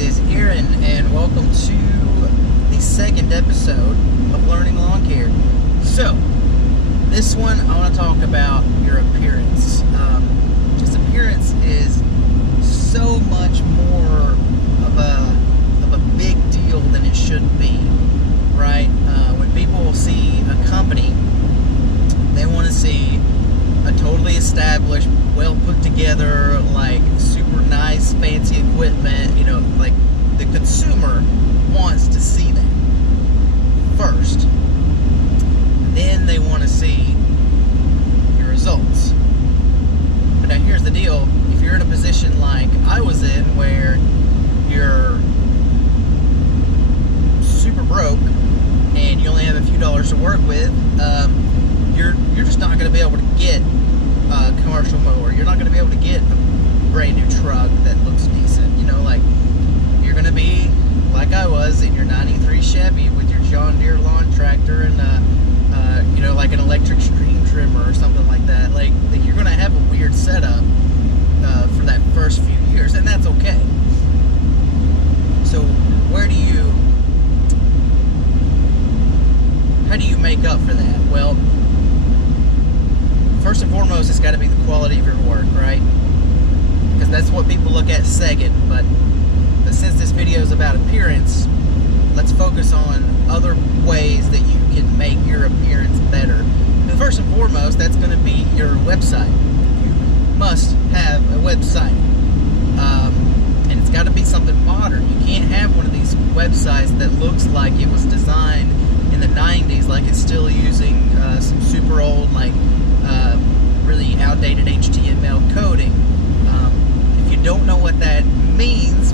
is Aaron, and welcome to the second episode of Learning Lawn Care. So, this one I want to talk about your appearance. Just appearance is so much more of a big deal than it should be, right? When people see a company, they want to see a totally established, well put together, like super nice, fancy equipment. You know, like the consumer wants to see that first. Then they want to see your results. But now here's the deal: if you're in a position like I was in, where you're super broke and you only have a few dollars to work with, you're just not going to be able to get a commercial mower. You're not going to be able to get a brand new truck that looks decent. You know, like, you're going to be like I was in your 93 Chevy with your John Deere lawn tractor and you know, like an electric stream trimmer or something like that. Like you're going to have a weird setup for that first few years, and that's okay. So how do you make up for that? Well, first and foremost, it's got to be the quality of your work, right? Because that's what people look at second. But since this video is about appearance, let's focus on other ways that you can make your appearance better. And first and foremost, that's going to be your website. You must have a website. And it's got to be something modern. You can't have one of these websites that looks like it was designed in the 90s, like it's still using some super old, like really outdated HTML coding. If you don't know what that means,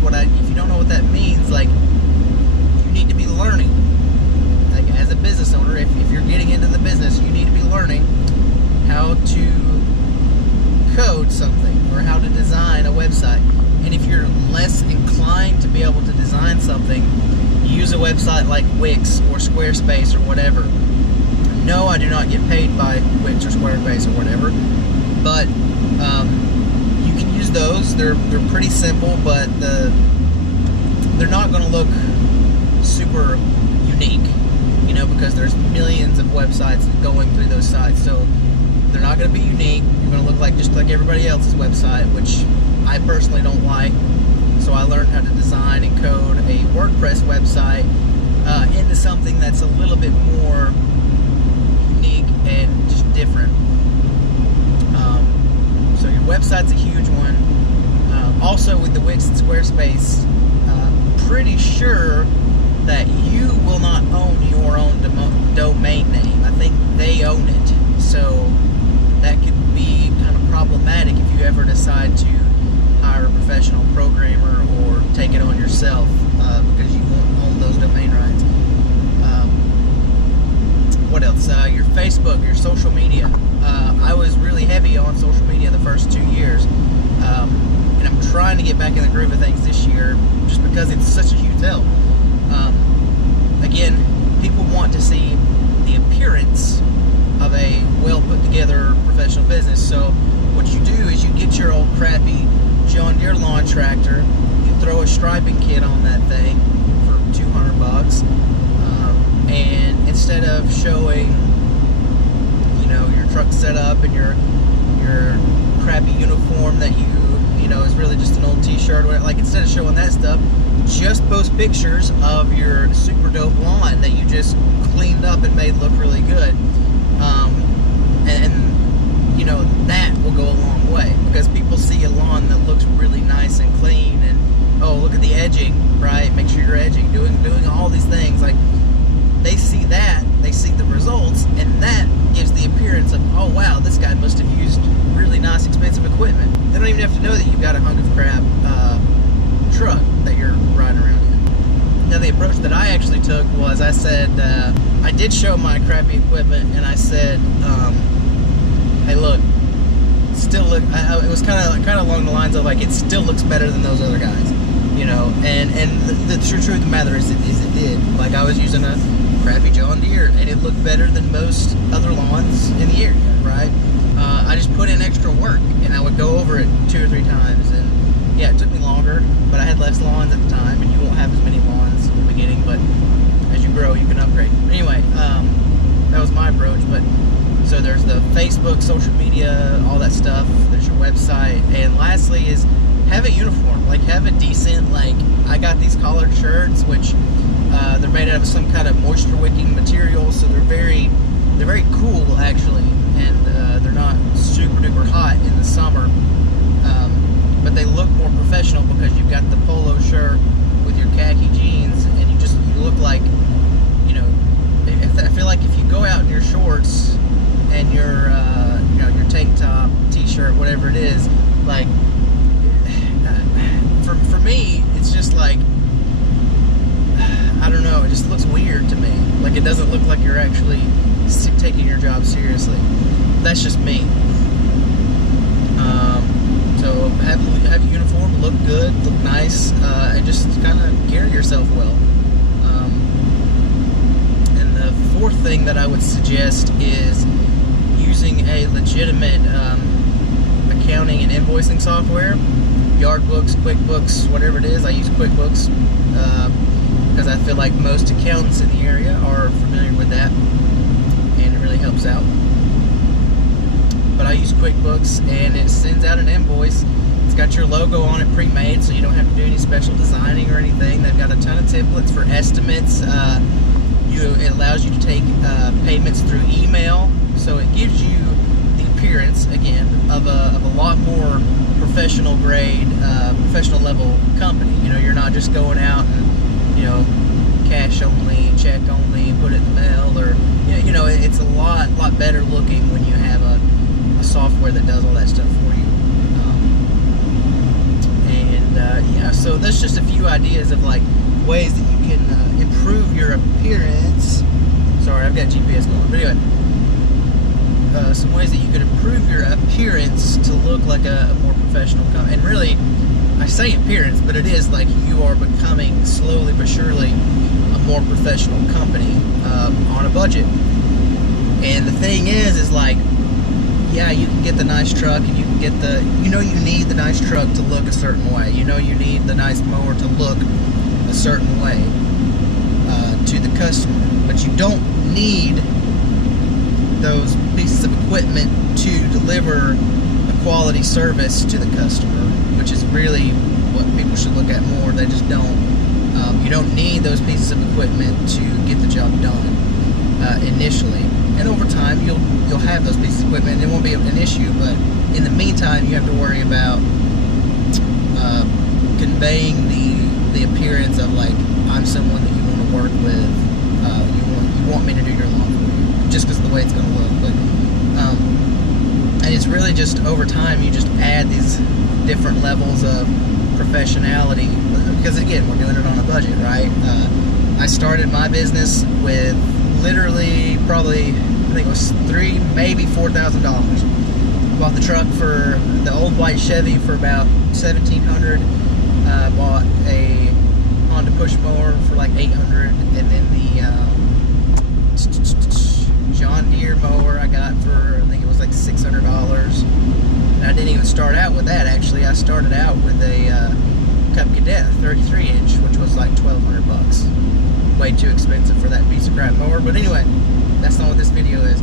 like, you need to be learning. Like, as a business owner, if you're getting into the business, you need to be learning how to code something or how to design a website. And if you're less inclined to be able to design something, use a website like Wix or Squarespace or whatever. No, I do not get paid by Wix or Squarespace or whatever, but you can use those. They're pretty simple, but they're not going to look super unique, you know, because there's millions of websites going through those sites. So they're not going to be unique. You're going to look like just like everybody else's website, which I personally don't like. So I learned how to design and code a WordPress website into something that's a little bit more unique and just different. So your website's a huge one. Also, with the Wix and Squarespace, pretty sure that you will not own your own domain name. I think they own it. So that could be kind of problematic if you ever decide to hire a professional programmer or take it on yourself, because you won't own those domain rights. What else? Your Facebook, your social media. I was really heavy on social media the first 2 years, and I'm trying to get back in the groove of things this year, just because it's such a huge help. Again, people want to see the appearance of a well put together professional business. So what you do is you get your old crappy John Deere lawn tractor, you throw a striping kit on that thing for $200, and instead of showing, you know, your truck set up and your crappy uniform that you know is really just an old t-shirt or whatever, like, instead of showing that stuff, just post pictures of your super dope lawn that you just cleaned up and made look really good. And you know, that will go a long way, because people see a lawn that looks really nice and clean, and oh, look at the edging, right? Make sure you're edging, doing all these things. Like, they see that, they see the results, and that gives the appearance of, oh wow, this guy must have used really nice, expensive equipment. They don't even have to know that you've got a hunk of crap truck that you're riding around in. Now, the approach that I actually took was, I said, I did show my crappy equipment, and I said, hey, look, it was kind of along the lines of, like, it still looks better than those other guys, you know. And the true truth of the matter is it did. Like, I was using a crappy John Deere, and it looked better than most other lawns in the area, right? I just put in extra work, and I would go over it 2 or 3 times, and yeah, it took me longer, but I had had less lawns at the time, and you won't have as many lawns in the beginning, but as you grow, you can upgrade. Anyway, that was my approach. But so there's the Facebook, social media, all that stuff. There's your website, and lastly is have a uniform. Like, have a decent, like, I got these collared shirts, which they're made out of some kind of moisture wicking material, so they're very cool actually, and they're not super duper hot in the summer, but they look more professional because you've got the polo shirt with your khaki jeans, and you look like, you know, I feel like if you go out in your shorts and your your tank top, t-shirt, whatever it is, like, for me, it's just like, I don't know, it just looks weird to me. Like, it doesn't look like you're actually taking your job seriously. That's just me. So have a uniform, look good, look nice, and just kind of carry yourself well. And the fourth thing that I would suggest is using a legitimate accounting and invoicing software. Yardbooks, QuickBooks, whatever it is. I use QuickBooks because I feel like most accountants in the area are familiar with that, and it really helps out. But I use QuickBooks, and it sends out an invoice. It's got your logo on it pre-made, so you don't have to do any special designing or anything. They've got a ton of templates for estimates. It allows you to take payments through email, so it gives you the appearance, again, of a lot more professional grade, professional level company. You know, you're not just going out and, you know, cash only, check only, put it in the mail, or, you know, it's a lot better looking when you have a software that does all that stuff for you. Yeah, so that's just a few ideas of, like, ways that you can improve your appearance. Sorry, I've got GPS going, but anyway, some ways that you could improve your appearance to look like a more professional company. And really, I say appearance, but it is like you are becoming slowly but surely a more professional company on a budget. And the thing is like, yeah, you can get the nice truck, and you can get the, you know, you need the nice truck to look a certain way. You know, you need the nice mower to look a certain way to the customer. But you don't need those pieces of equipment to deliver a quality service to the customer, which is really what people should look at more. They just don't. You don't need those pieces of equipment to get the job done initially. And over time, you'll have those pieces of equipment, and it won't be an issue. But in the meantime, you have to worry about conveying the appearance of, like, I'm someone that you want to work with. You want me to do your lawn for you, just because of the way it's going to look. But and it's really just over time, you just add these different levels of professionality, because again, we're doing it on a budget, right? I started my business with literally probably, I think it was $3,000, maybe $4,000. Bought the truck for the old white Chevy for about $1,700. Bought a Honda push mower for like $800, and then the John Deere mower I got for, I think it was like $600. And I didn't even start out with that, actually. I started out with a Cub Cadet 33-inch, which was like $1,200. Way too expensive for that piece of crap mower. But anyway, that's not what this video is.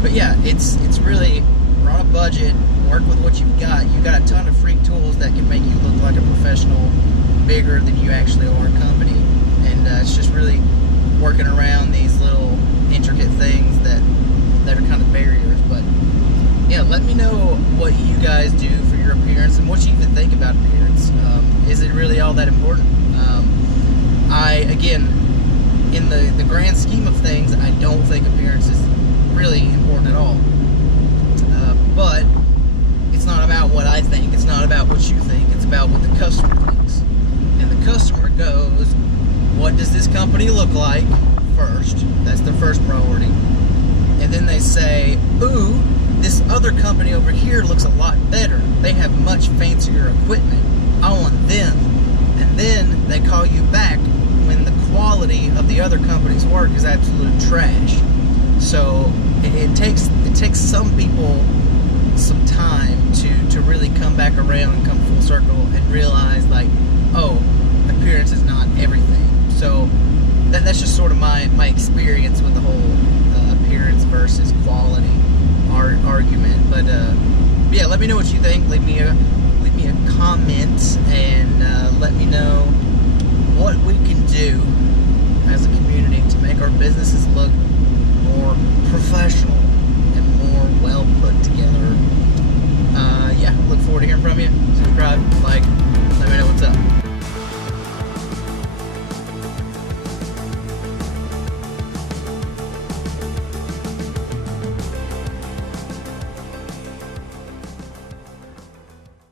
But yeah, it's really, we're on a budget. Work with what you've got. You've got a ton of free tools that can make you look like a professional, bigger than you actually are a company. And it's just really working around these little intricate things that are kind of barriers. But yeah, let me know what you guys do for your appearance and what you even think about appearance. Is it really all that important? Again, in the grand scheme of things, I don't think appearance is really important at all. But it's not about what I think. It's not about what you think. It's about what the customer thinks. And the customer goes, what does this company look like first? That's their first priority. And then they say, ooh, this other company over here looks a lot better. They have much fancier equipment. I want them. And then they call you back when the quality of the other company's work is absolute trash. So it takes some people some time to really come back around and come full circle and realize, like, oh, But yeah, let me know what you think. Leave me a comment and let me know what we can do as a community to make our businesses look more professional and more well put together. Yeah, look forward to hearing from you. Subscribe, like, let me know what's up.